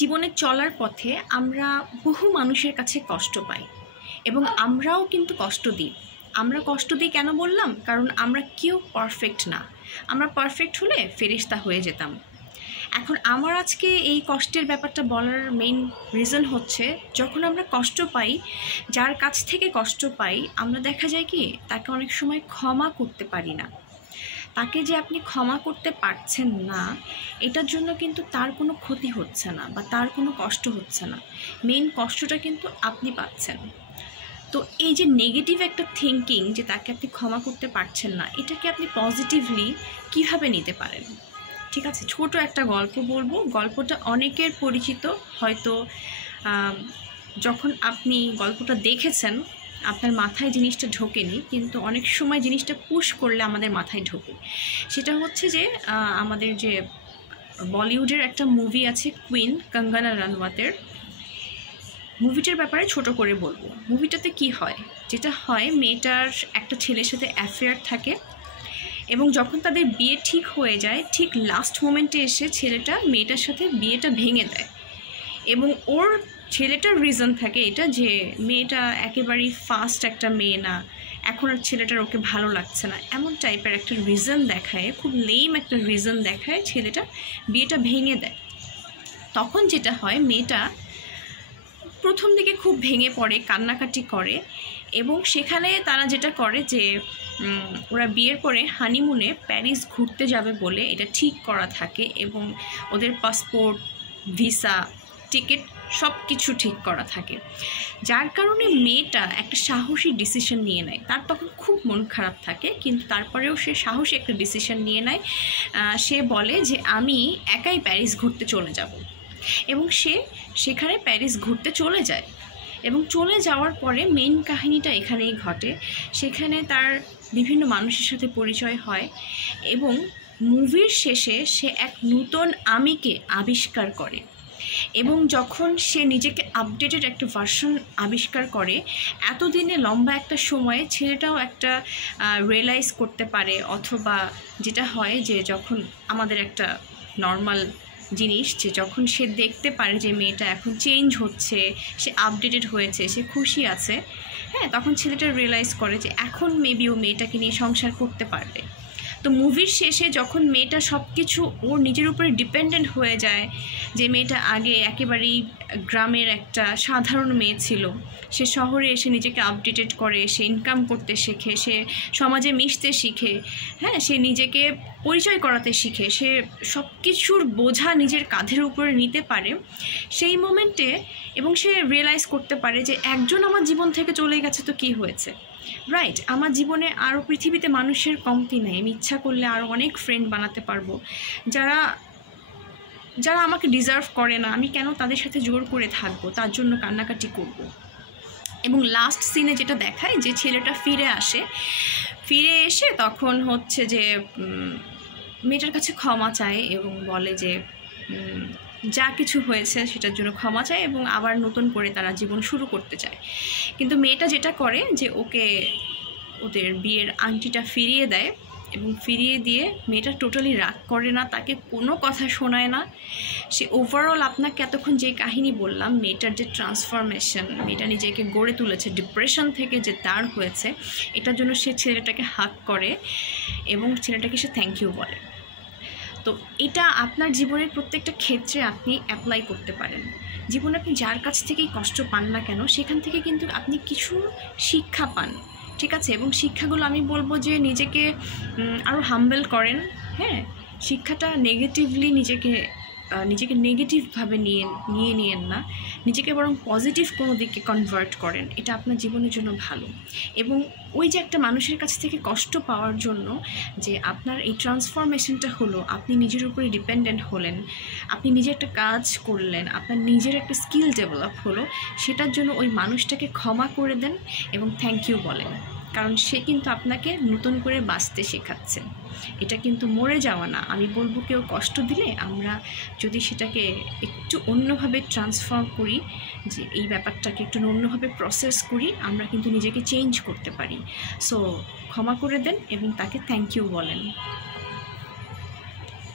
জীবনে চলার পথে আমরা বহু মানুষের কাছে কষ্ট পাই এবং আমরাও কিন্তু কষ্ট দিই। আমরা কষ্ট দিই কেন বললাম? কারণ আমরা কেউ পারফেক্ট না। আমরা পারফেক্ট হলে ফেরেশতা হয়ে যেতাম। এখন আমার আজকে এই কষ্টের ব্যাপারটা বলার মেইন রিজন হচ্ছে, যখন আমরা কষ্ট পাই, যার কাছ থেকে কষ্ট পাই, আমরা দেখা যায় কি তাকে অনেক সময় ক্ষমা করতে পারি না। তাকে যে আপনি ক্ষমা করতে পারছেন না, এটার জন্য কিন্তু তার কোনো ক্ষতি হচ্ছে না বা তার কোনো কষ্ট হচ্ছে না। মেইন কষ্টটা কিন্তু আপনি পাচ্ছেন। তো এই যে নেগেটিভ একটা থিঙ্কিং, যে তাকে আপনি ক্ষমা করতে পারছেন না, এটাকে আপনি পজিটিভলি কিভাবে নিতে পারেন? ঠিক আছে, ছোট একটা গল্প বলবো। গল্পটা অনেকের পরিচিত, হয়তো যখন আপনি গল্পটা দেখেছেন আপনার মাথায় জিনিসটা ঢোকেনি, কিন্তু অনেক সময় জিনিসটা পুশ করলে আমাদের মাথায় ঢোকে। সেটা হচ্ছে যে আমাদের যে বলিউডের একটা মুভি আছে কুইন, কঙ্গনা রানাওয়াতের। মুভিটার ব্যাপারে ছোট করে বলবো। মুভিটাতে কি হয়, যেটা হয়, মেয়েটার একটা ছেলের সাথে অ্যাফেয়ার থাকে এবং যখন তাদের বিয়ে ঠিক হয়ে যায়, ঠিক লাস্ট মোমেন্টে এসে ছেলেটা মেয়েটার সাথে বিয়েটা ভেঙে দেয়। এবং ওর ছেলেটার রিজন থাকে এটা যে মেয়েটা একেবারেই ফাস্ট একটা মেয়ে না, এখন আর ছেলেটার ওকে ভালো লাগছে না, এমন টাইপের একটা রিজন দেখায়, খুব লেম একটা রিজন দেখায় ছেলেটা বিয়েটা ভেঙে দেয়। তখন যেটা হয়, মেয়েটা প্রথম দিকে খুব ভেঙে পড়ে, কান্নাকাটি করে এবং সেখানে তারা যেটা করে যে ওরা বিয়ের পরে হানিমুনে প্যারিস ঘুরতে যাবে বলে এটা ঠিক করা থাকে এবং ওদের পাসপোর্ট, ভিসা, টিকিট সব কিছু ঠিক করা থাকে। যার কারণে মেয়েটা একটা সাহসী ডিসিশন নিয়ে নেয়। তার তখন খুব মন খারাপ থাকে, কিন্তু তারপরেও সে সাহসী একটা ডিসিশন নিয়ে নেয়। সে বলে যে আমি একাই প্যারিস ঘুরতে চলে যাব এবং সে সেখানে প্যারিস ঘুরতে চলে যায়। এবং চলে যাওয়ার পরে মেইন কাহিনীটা এখানেই ঘটে। সেখানে তার বিভিন্ন মানুষের সাথে পরিচয় হয় এবং মুভির শেষে সে এক নূতন আমিকে আবিষ্কার করে এবং যখন সে নিজেকে আপডেটেড একটা ভার্সন আবিষ্কার করে, এতদিনে লম্বা একটা সময়ে ছেলেটাও একটা রিয়েলাইজ করতে পারে। অথবা যেটা হয় যে যখন আমাদের একটা নর্মাল জিনিস, যে যখন সে দেখতে পারে যে মেয়েটা এখন চেঞ্জ হচ্ছে, সে আপডেটেড হয়েছে, সে খুশি আছে, হ্যাঁ, তখন ছেলেটা রিয়েলাইজ করে যে এখন মেবি ও মেয়েটাকে নিয়ে সংসার করতে পারবে। তো মুভির শেষে যখন মেয়েটা সব কিছু ওর নিজের উপরে ডিপেন্ডেন্ট হয়ে যায়, যে মেয়েটা আগে একেবারেই গ্রামের একটা সাধারণ মেয়ে ছিল, সে শহরে এসে নিজেকে আপডেটেড করে, সে ইনকাম করতে শেখে, সে সমাজে মিশতে শিখে, হ্যাঁ, সে নিজেকে পরিচয় করাতে শিখে, সে সব কিছুর বোঝা নিজের কাঁধের উপরে নিতে পারে সেই মোমেন্টে। এবং সে রিয়েলাইজ করতে পারে যে একজন আমার জীবন থেকে চলে গেছে তো কী হয়েছে, রাইট? আমার জীবনে আরও পৃথিবীতে মানুষের কমতি নেই। আমি ইচ্ছা করলে আরও অনেক ফ্রেন্ড বানাতে পারবো যারা আমাকে ডিজার্ভ করে না। আমি কেন তাদের সাথে জোর করে থাকবো, তার জন্য কান্নাকাটি করব? এবং লাস্ট সিনে যেটা দেখায়, যে ছেলেটা ফিরে এসে তখন হচ্ছে যে মেয়েটার কাছে ক্ষমা চায় এবং বলে যে যা কিছু হয়েছে সেটার জন্য ক্ষমা চায় এবং আবার নতুন করে তারা জীবন শুরু করতে চায়। কিন্তু মেয়েটা যেটা করে যে ওকে ওদের বিয়ের আংটিটা ফিরিয়ে দেয় এবং ফিরিয়ে দিয়ে মেয়েটা টোটালি রাগ করে না, তাকে কোনো কথা শোনায় না। সে ওভারঅল আপনাকে এতক্ষণ যে কাহিনী বললাম, মেয়েটার যে ট্রান্সফরমেশন, মেয়েটা নিজেকে গড়ে তুলেছে, ডিপ্রেশন থেকে যে দাঁড় হয়েছে, এটার জন্য সে ছেলেটাকে হাগ করে এবং ছেলেটাকে সে থ্যাংক ইউ বলে। তো এটা আপনার জীবনের প্রত্যেকটা ক্ষেত্রে আপনি অ্যাপ্লাই করতে পারেন। জীবনে আপনি যার কাছ থেকেই কষ্ট পান না কেন, সেখান থেকে কিন্তু আপনি কিছু শিক্ষা পান, ঠিক আছে? এবং শিক্ষাগুলো আমি বলবো যে নিজেকে আরও হাম্বল করেন, হ্যাঁ, শিক্ষাটা নেগেটিভলি নিজেকে নেগেটিভভাবে নিয়েন না, নিজেকে বরং পজিটিভ কোনো দিকে কনভার্ট করেন। এটা আপনার জীবনের জন্য ভালো। এবং ওই যে একটা মানুষের কাছ থেকে কষ্ট পাওয়ার জন্য যে আপনার এই ট্রান্সফরমেশনটা হলো, আপনি নিজের উপরে ডিপেন্ডেন্ট হলেন, আপনি নিজে একটা কাজ করলেন, আপনার নিজের একটা স্কিল ডেভেলপ হলো, সেটার জন্য ওই মানুষটাকে ক্ষমা করে দেন এবং থ্যাংক ইউ বলেন। কারণ সে কিন্তু আপনাকে নতুন করে বাঁচতে শেখাচ্ছে। এটা কিন্তু মরে যাওয়া না। আমি বলবো কেউ কষ্ট দিলে আমরা যদি সেটাকে একটু অন্যভাবে ট্রান্সফর্ম করি, যে এই ব্যাপারটাকে একটু অন্যভাবে প্রসেস করি, আমরা কিন্তু নিজেকে চেঞ্জ করতে পারি। সো ক্ষমা করে দেন এবং তাকে থ্যাংক ইউ বলেন।